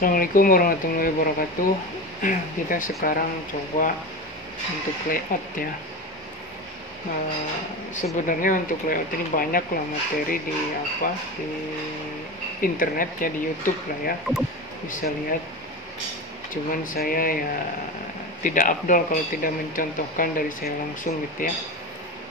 Assalamualaikum warahmatullahi wabarakatuh. Kita sekarang coba untuk layout ya. Sebenarnya untuk layout ini banyak lah materi di internet ya, di YouTube lah ya, bisa lihat. Cuman saya ya tidak afdol kalau tidak mencontohkan dari saya langsung gitu ya.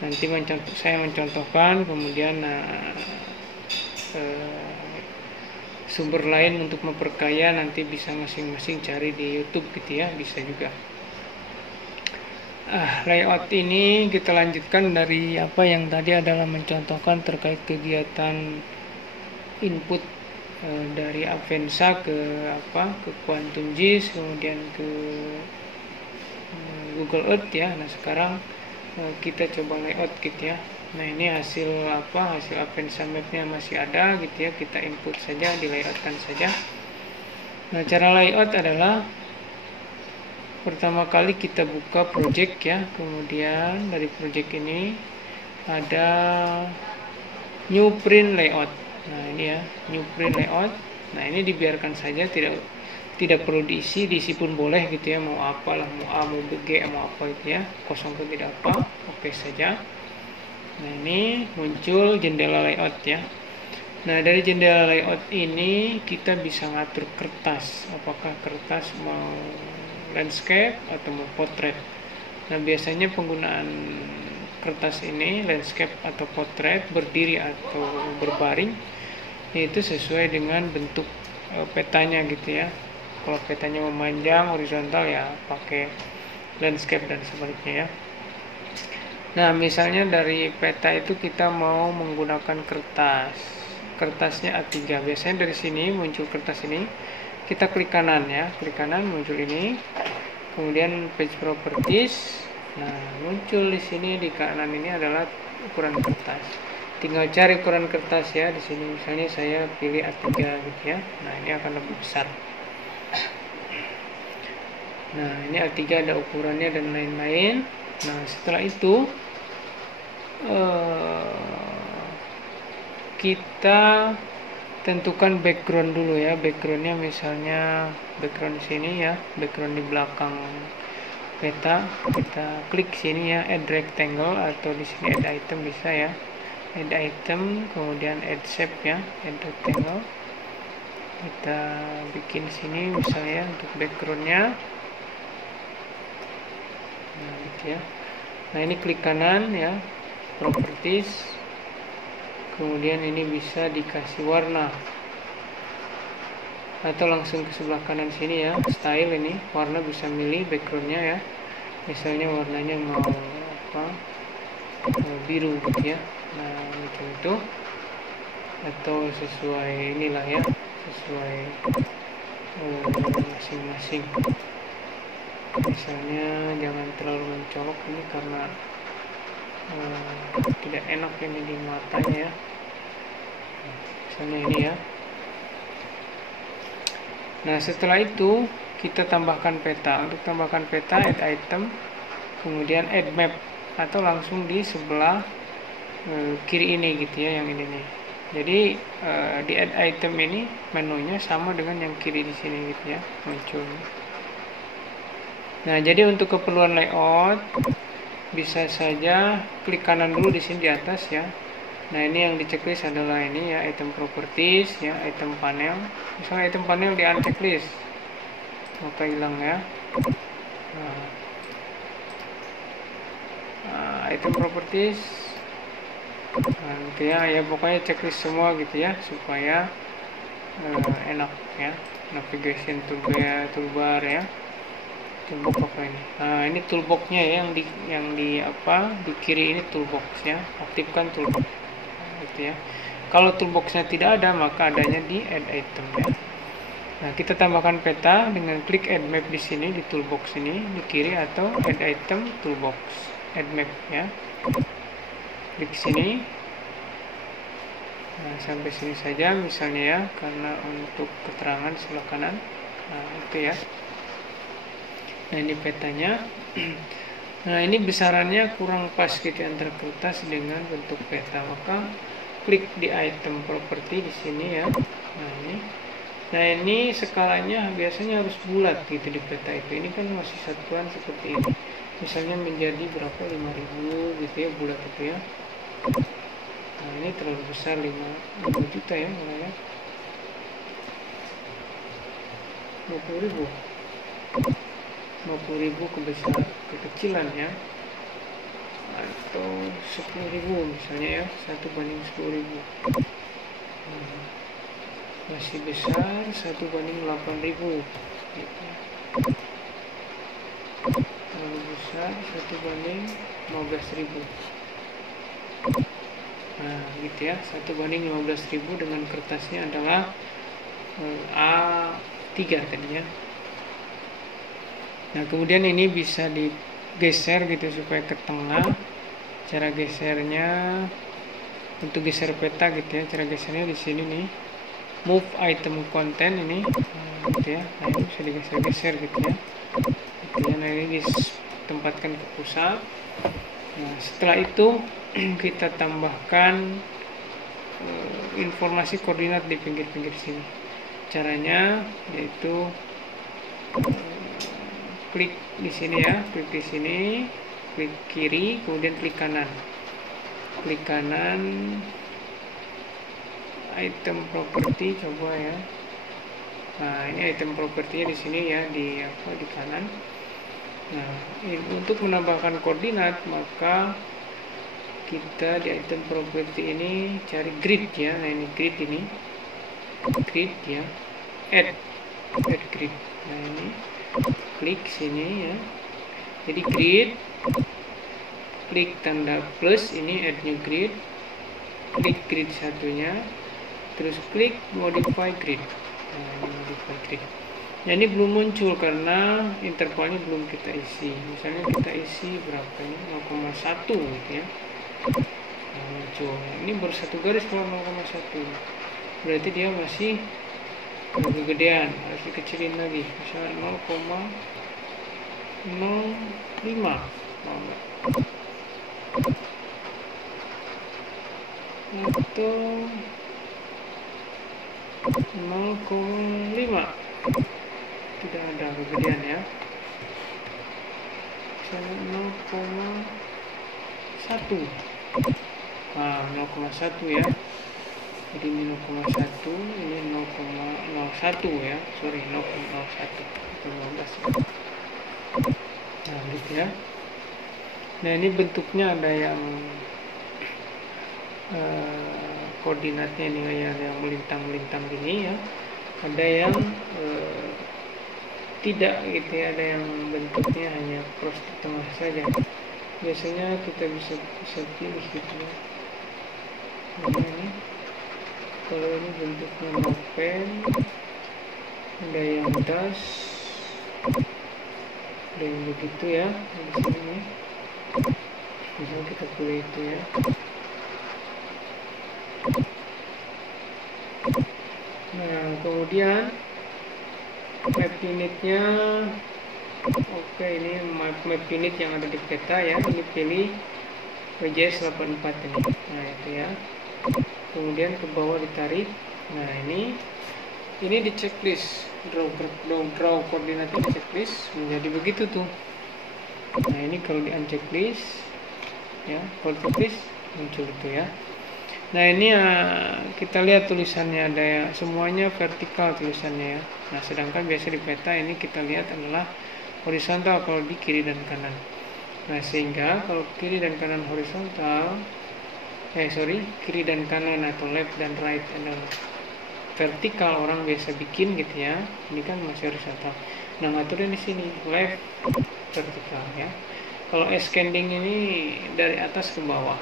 Nanti saya mencontohkan, kemudian sumber lain untuk memperkaya nanti bisa masing-masing cari di YouTube gitu ya, bisa juga. Layout ini kita lanjutkan dari apa yang tadi adalah mencontohkan terkait kegiatan input dari Avanza ke Quantum JIS, kemudian ke Google Earth ya. Nah sekarang kita coba layout gitu ya. Nah ini hasil Avanza mapnya masih ada gitu ya, kita input saja, di layoutkan saja. Nah cara layout adalah pertama kali kita buka project ya, kemudian dari project ini ada new print layout. Nah ini ya, new print layout. Nah ini dibiarkan saja, tidak perlu diisi pun boleh gitu ya, mau apa lah, mau A mau B mau apa gitu ya, kosong pun tidak apa, oke saja. Nah ini muncul jendela layout ya. Nah dari jendela layout ini kita bisa ngatur kertas, apakah kertas mau landscape atau mau potret. Nah biasanya penggunaan kertas ini landscape atau potret, berdiri atau berbaring, itu sesuai dengan bentuk petanya gitu ya. Kalau petanya memanjang horizontal ya pakai landscape dan sebaliknya ya. Nah misalnya dari peta itu kita mau menggunakan kertasnya A3, biasanya dari sini muncul kertas ini, kita klik kanan ya, klik kanan muncul ini, kemudian page properties. Nah muncul di sini di kanan ini adalah ukuran kertas, tinggal cari ukuran kertas ya. Di sini misalnya saya pilih A3 gitu ya. Nah ini akan lebih besar. Nah ini A3 ada ukurannya dan lain-lain. Nah setelah itu kita tentukan background dulu ya. Backgroundnya misalnya background di sini ya, background di belakang peta. Kita klik sini ya, add rectangle, atau di sini add item bisa ya, add item, kemudian add shape ya, add rectangle. Kita bikin sini misalnya untuk backgroundnya. Nah gitu ya. Nah ini klik kanan ya, properties, kemudian ini bisa dikasih warna, atau langsung ke sebelah kanan sini ya, style, ini warna bisa milih backgroundnya ya, misalnya warnanya mau biru gitu ya. Nah itu atau sesuai inilah ya, sesuai masing-masing. Misalnya jangan terlalu mencolok ini karena tidak enak ini di matanya ya. Misalnya ini ya. Nah setelah itu kita tambahkan peta. Untuk tambahkan peta, add item, kemudian add map, atau langsung di sebelah kiri ini gitu ya, yang ini nih. Jadi di add item ini menunya sama dengan yang kiri di sini gitu ya, muncul. Nah jadi untuk keperluan layout bisa saja klik kanan dulu di sini di atas ya. Nah ini yang di checklist adalah ini ya, item properties ya, item panel. Misalnya item panel di unchecklist, maka hilang ya. Item properties, gitu ya, pokoknya checklist semua gitu ya, supaya enak ya. Navigation toolbar ya. Toolbox apa ini? Nah ini toolboxnya ya, yang di kiri ini toolbox ya, aktifkan toolbox gitu ya. Kalau toolboxnya tidak ada, maka adanya di add item ya. Nah kita tambahkan peta dengan klik add map di sini, di toolbox ini di kiri, atau add item toolbox, add map ya, klik sini. Nah sampai sini saja misalnya ya, karena untuk keterangan sebelah kanan. Nah itu ya. Nah ini petanya. Nah ini besarannya kurang pas gitu antara kertas dengan bentuk peta, maka klik di item property di sini ya. Nah ini Nah ini skalanya biasanya harus bulat gitu di peta itu. Ini kan masih satuan seperti ini. Misalnya menjadi berapa, 5.000 gitu ya, bulat itu ya. Nah ini terlalu besar, 5 juta ya mulai ya. 20.000 kekecilan ya, atau 10.000 misalnya ya, 1/10.000. Masih besar, 1/8.000 gitu. Terlalu besar, 1/15.000. Nah gitu ya, 1/15.000 dengan kertasnya adalah A3 tadinya. Nah kemudian ini bisa digeser gitu supaya ke tengah. Cara gesernya, untuk geser peta gitu ya, cara gesernya di sini nih, move item content ini gitu ya. Nah ini bisa digeser-geser gitu ya, nah ini ditempatkan ke pusat. Nah setelah itu kita tambahkan informasi koordinat di pinggir-pinggir sini. Caranya yaitu klik di sini ya, klik di sini, klik kiri, kemudian klik kanan, item property, coba ya. Nah ini item propertinya di sini ya, di kanan. Nah untuk menambahkan koordinat, maka kita di item property ini cari grid ya. Nah ini grid ya, add grid. Nah ini klik sini ya, jadi grid, klik tanda plus ini, add new grid, klik grid satunya, terus klik modify grid. Nah ini modify grid. Nah ini belum muncul karena intervalnya belum kita isi. Misalnya kita isi berapa ini, 0,1 gitu ya. Nah, muncul. Ini baru satu garis kalau 0,1. Berarti dia masih kegedean, harus dikecilin lagi. Misalnya 0,05 atau 0,5, tidak ada kegedean ya. Misalnya 0,1, nah 0,1 ya. Jadi ini 0,1, ini 0,01 ya, sorry 0,01 atau 15. Nah gitu ya. Nah ini bentuknya ada yang koordinatnya ini yang melintang-melintang gini ya, ada yang tidak gitu ya, ada yang bentuknya hanya cross di tengah saja. Biasanya kita bisa pilih gitu ya. Nah, ini kalau ini bentuknya nopen, ada yang das, ada yang begitu ya di sini. Misalnya kita pilih itu ya. Nah kemudian map unitnya, oke, ini map unit yang ada di peta ya, ini pilih WJS 84 ini. Nah itu ya, kemudian ke bawah ditarik. Nah ini di checklist, draw koordinatnya di checklist menjadi begitu tuh. Nah ini kalau di unchecklist ya, kalau checklist muncul itu ya. Nah ini kita lihat tulisannya, ada ya, semuanya vertikal tulisannya ya. Nah sedangkan biasa di peta ini kita lihat adalah horizontal kalau di kiri dan kanan. Nah sehingga kalau kiri dan kanan horizontal, kiri dan kanan atau left dan right adalah vertikal, orang biasa bikin gitu ya. Ini kan masih horizontal. Nah ngaturnya di sini left vertikal ya. Kalau ascending ini dari atas ke bawah.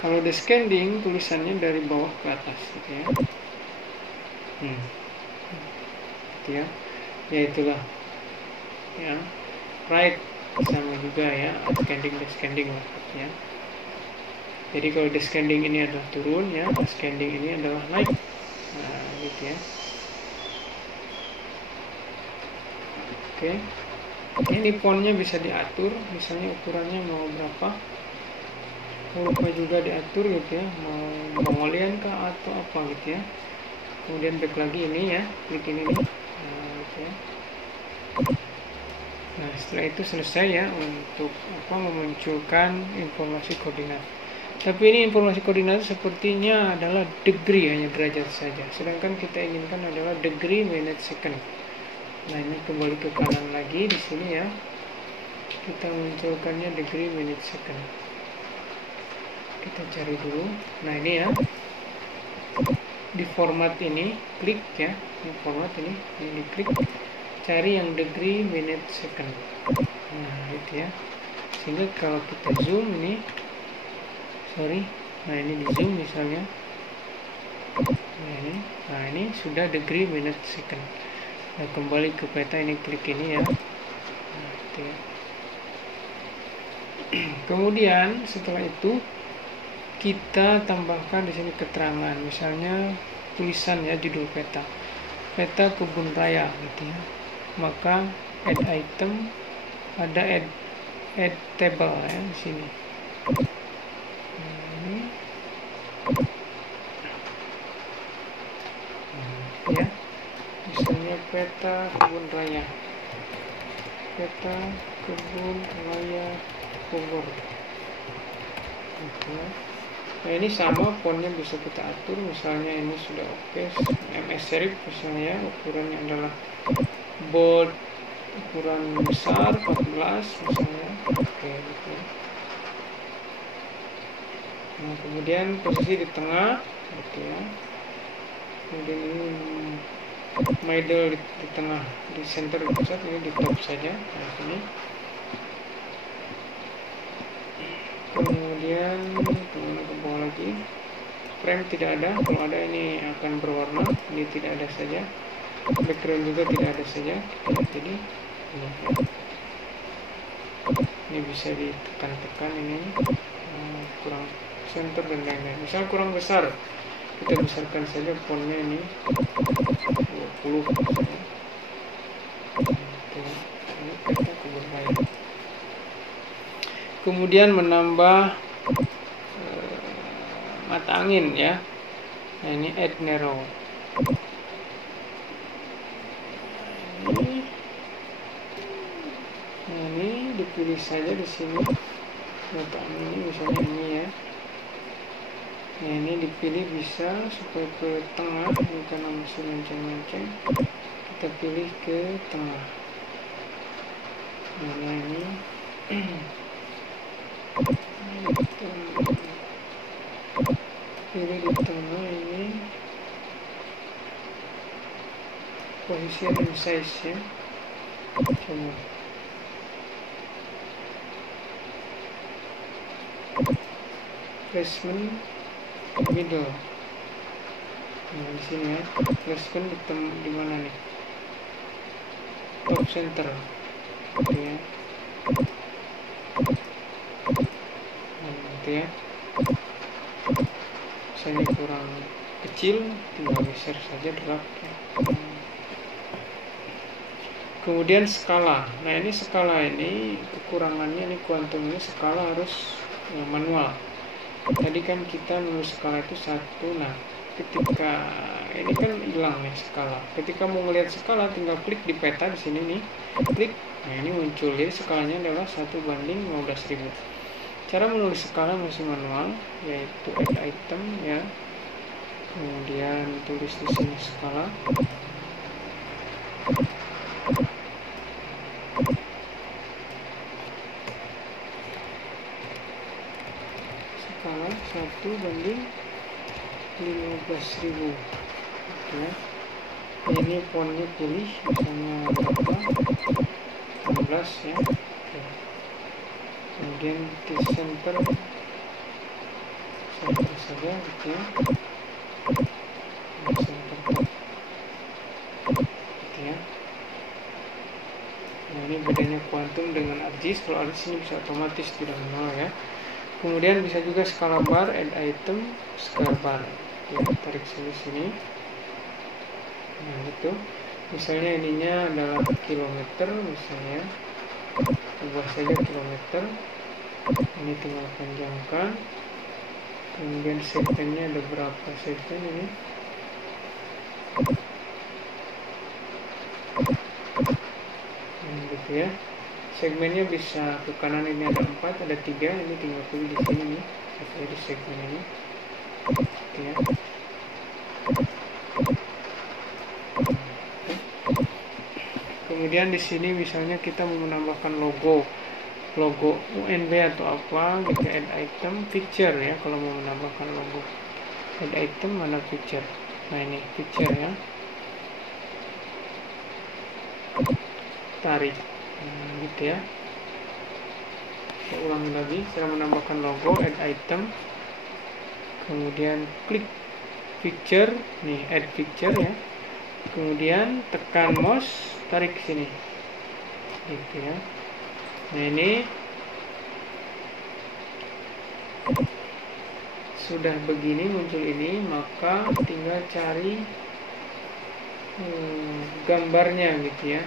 Kalau descending tulisannya dari bawah ke atas gitu ya. Gitu ya. Ya itulah. Ya. Right sama juga ya, ascending descending lah ya. Jadi kalau descending ini adalah turun ya, ascending ini adalah naik. Nah, gitu ya. Oke. Ini fontnya bisa diatur, misalnya ukurannya mau berapa. Lupa juga diatur gitu ya, mau Mongolian kah atau apa gitu ya. kemudian back lagi ini ya, klik ini nih. Nah, gitu ya. Nah, setelah itu selesai ya untuk memunculkan informasi koordinat. Tapi ini informasi koordinat sepertinya adalah degree, hanya derajat saja. Sedangkan kita inginkan adalah degree, minute, second. Nah, ini kembali ke kanan lagi di sini ya. Kita munculkannya degree, minute, second. Kita cari dulu. Nah, ini ya. Di format ini, klik ya. Ini format ini diklik. Cari yang degree, minute, second. Nah, itu ya. Sehingga kalau kita zoom ini, nah ini di zoom misalnya. Nah ini sudah degree, minute, second. Nah, kembali ke peta ini, klik ini ya. Nah, itu ya. Kemudian setelah itu kita tambahkan di sini keterangan, misalnya tulisan ya, judul peta kebun raya gitu ya. Maka add item, ada add table ya di sini. Ini ya, misalnya peta kebun raya Bogor gitu. Nah, ini sama fontnya bisa kita atur, misalnya ini sudah oke, MS serif misalnya, ukurannya adalah bold, ukuran besar 14 misalnya, oke gitu. Nah, kemudian posisi di tengah gitu ya. Kemudian ini middle di tengah, di center di pusat, ini di top saja. Nah, sini. Kemudian ke bawah lagi, frame tidak ada, kalau ada ini akan berwarna, ini tidak ada saja, background juga tidak ada saja. Jadi ini bisa ditekan-tekan, ini kurang center dan lain-lain. Misal kurang besar, kita besarkan saja fontnya ini 20 misalnya. Ini peta kebun raya. Kemudian menambah mata angin ya. Nah, ini add narrow. Ini dipilih saja di sini mata angin ini, misalnya ini ya. Nah, ini dipilih bisa supaya ke tengah, ini karena masih lonceng-lonceng, kita pilih ke tengah. Nah, ini pilih di tengah, ini position and size ya. Coba placement middle. Nah, di sini ya, placement di mana nih? Top center gitu ya. Gitu ya. Misalnya kurang kecil, tinggal geser saja drag ya. Kemudian skala. Nah, ini skala ini kekurangannya, ini kuantum ini skala harus manual. Tadi kan kita nulis skala itu 1. Nah, ketika ini kan hilang nih skala. Ketika mau ngelihat skala, tinggal klik di peta di sini nih. Klik. Nah, ini muncul. Jadi skalanya adalah 1/15.000. Cara menulis skala masih manual, yaitu add item ya. Kemudian tulis di sini skala. Skala 1/15.000. Oke. Ini fontnya pilih, misalnya berapa? 16 ya. Oke. Kemudian di center saja gitu ya. Center gitu ya. Nah, ini bedanya kuantum dengan ArcGIS. Kalau ArcGIS ini bisa otomatis, tidak manual ya. Kemudian bisa juga skala bar, add item, skala bar ya, tarik sini. Nah, gitu. Misalnya ininya adalah kilometer, misalnya ubah saja kilometer. Ini tinggal panjangkan. Kemudian segmennya ada berapa segmen ini? Gitu ya. Segmennya bisa ke kanan, ini ada 4, ada 3, ini tinggal pilih di sini nih, sesuai di segmen ini. Gitu ya. Kemudian di sini misalnya kita mau menambahkan logo UNB atau apa, gitu, add item picture ya. Kalau mau menambahkan logo, add item mana picture, nah ini picture ya, tarik, gitu ya. Saya ulangi lagi, saya menambahkan logo, add item, kemudian klik picture nih, add picture ya, kemudian tekan mouse, tarik ke sini, gitu ya. Nah ini sudah begini muncul ini, maka tinggal cari gambarnya gitu ya.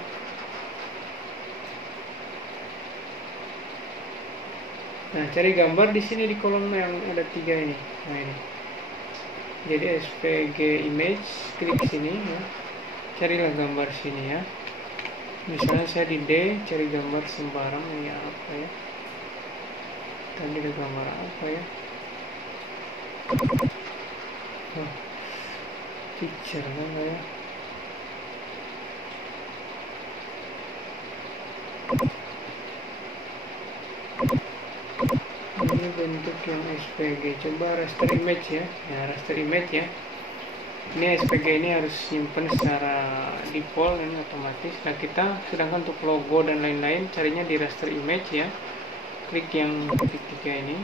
Nah, cari gambar di sini di kolom yang ada 3 ini. Nah ini. Jadi SVG image, klik sini ya. Carilah gambar sini ya. Misalnya saya di D, cari gambar sembarang, ini apa ya? Tadi ada gambar apa ya? Picture kan ya? Ini bentuk yang SVG, coba raster image ya. Ya, raster image ya. Ini SVG ini harus simpan secara default dan otomatis. Nah, kita sedangkan untuk logo dan lain-lain carinya di raster image ya. Klik yang titik 3 ini.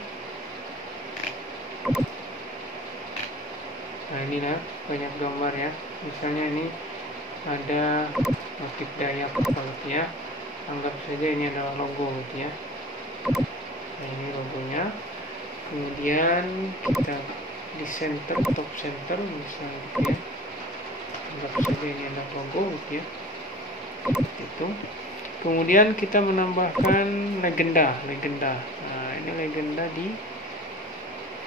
Nah, inilah banyak gambar ya. Misalnya ini ada motif Dayak kalau ya. Anggap saja ini adalah logo gitu ya. Nah, ini logonya. Kemudian kita di center, top center misalnya gitu ya. Anggap saja ini ada logo gitu ya. Itu. Kemudian kita menambahkan legenda. Nah, ini legenda di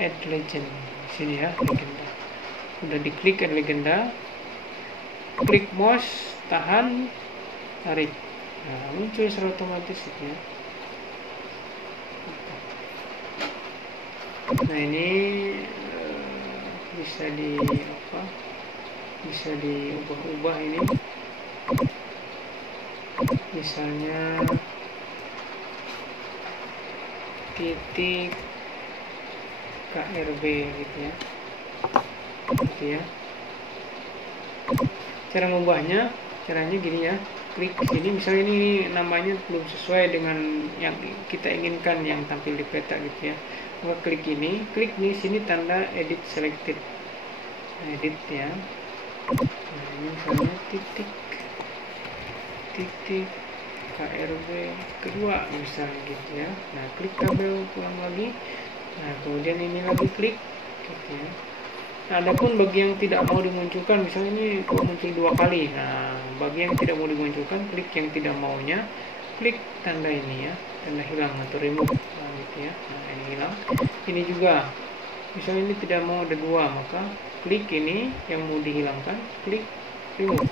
add legend sini ya, legenda. Udah diklik add legenda, klik mouse, tahan, tarik. Nah, muncul secara otomatis gitu ya. Nah, ini bisa diubah-ubah ini. Misalnya titik KRB gitu ya. Gitu ya. Cara mengubahnya, caranya gini ya. Klik sini, misalnya ini namanya belum sesuai dengan yang kita inginkan yang tampil di peta gitu ya. Maka klik ini, klik di sini tanda edit selected. Edit ya. Nah, ini misalnya titik KRB kedua misalnya gitu ya. Nah, klik tabel pulang lagi. Nah, kemudian ini lagi klik gitu ya. Nah, adapun bagi yang tidak mau dimunculkan, misalnya ini kok muncul 2 kali. Nah, bagi yang tidak mau dimunculkan, klik yang tidak maunya, klik tanda ini ya, tanda hilang atau remove. Nah, gitu ya. Nah, ini hilang. Ini juga, misalnya ini tidak mau ada 2, maka klik ini yang mau dihilangkan, klik remove.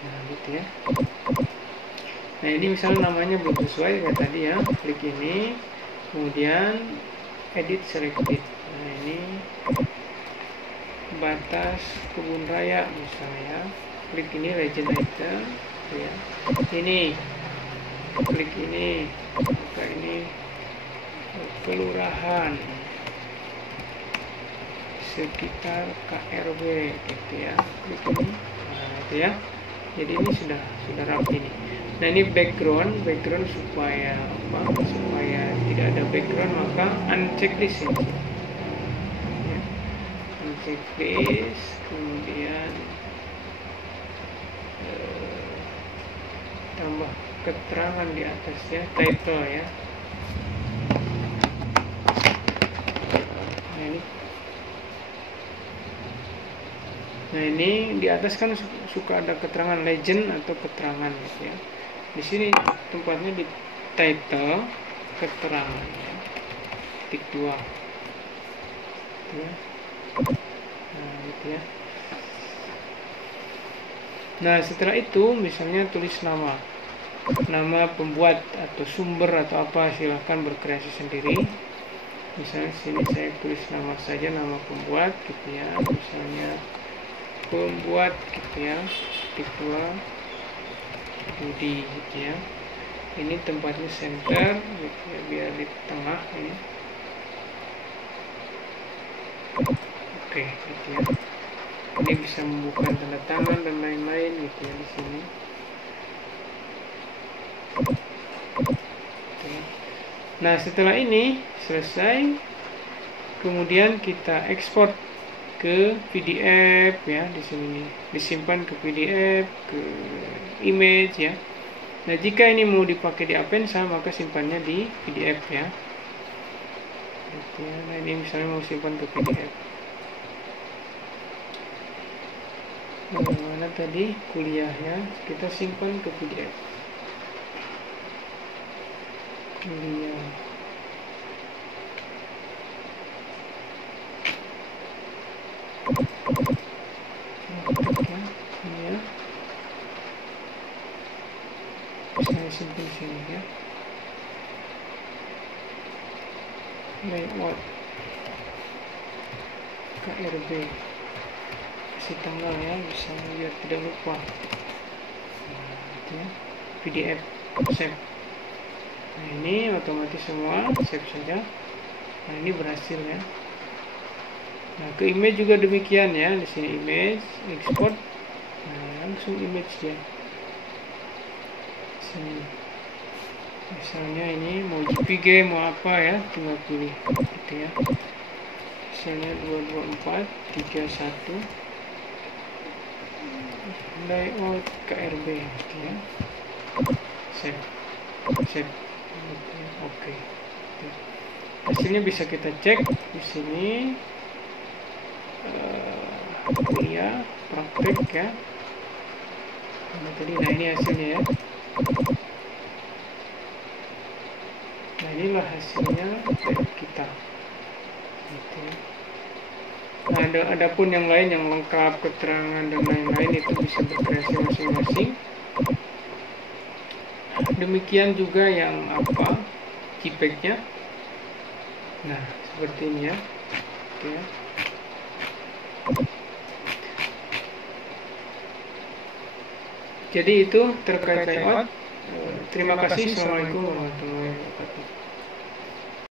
Nah, gitu ya. Nah, ini misalnya namanya belum sesuai kayak tadi ya, klik ini, kemudian edit selected. Nah, ini batas kebun raya misalnya, klik ini legend item ya. Ini klik ini, maka ini kelurahan sekitar KRW gitu ya, klik ini. Nah, itu ya. Jadi ini sudah rapi nih. Nah, ini background supaya apa? Supaya tidak ada background, maka uncheck list ini. Ya. Uncheck list, kemudian tambah keterangan di atas ya, title ya. Nah, ini di atas kan suka ada keterangan legend atau keterangan gitu ya. Di sini tempatnya di title keterangan ya. Tik 2. Gitu ya. Nah, gitu ya. Nah, setelah itu misalnya tulis nama pembuat atau sumber atau apa, silahkan berkreasi sendiri. Misalnya sini saya tulis nama saja, nama pembuat gitu ya, misalnya pembuat gitu ya, Tikwa Budi gitu ya. Ini tempatnya center gitu ya, biar di tengah ini. Oke gitu ya. Ini bisa membuka tanda tangan dan lain-lain gitu ya di sini. Nah, setelah ini selesai, kemudian kita ekspor ke PDF ya, di sini disimpan ke PDF, ke image ya. Nah, jika ini mau dipakai di Apensa, maka simpannya di PDF ya. Nah, ini misalnya mau simpan ke PDF. Mana tadi kuliahnya, kita simpan ke PDF. Kuliah. Ini ya. Saya simpan di sini ya. Layout KRB, kasih tanggal ya, bisa biar tidak lupa. Nah, gitu ya. PDF save. Nah, ini otomatis semua save saja. Nah, ini berhasil ya. Nah, ke image juga demikian ya. Di sini image, export. Nah, langsung image ya. Sini. Misalnya ini mau JPG mau apa ya, tinggal pilih gitu ya. Misalnya 22431 layout KRB gitu ya. Save. Oke. Hasilnya bisa kita cek di sini. Kuliah praktek ya. Nah, ini hasilnya ya. Nah, inilah hasilnya kita gitu ya. Nah, ada pun yang lain yang lengkap, keterangan dan lain-lain, itu bisa berkreasi masing-masing. Demikian juga yang JPEG-nya. Nah, seperti ini ya. Oke ya. Jadi itu terkait layout. Terima kasih. Assalamualaikum warahmatullahi wabarakatuh.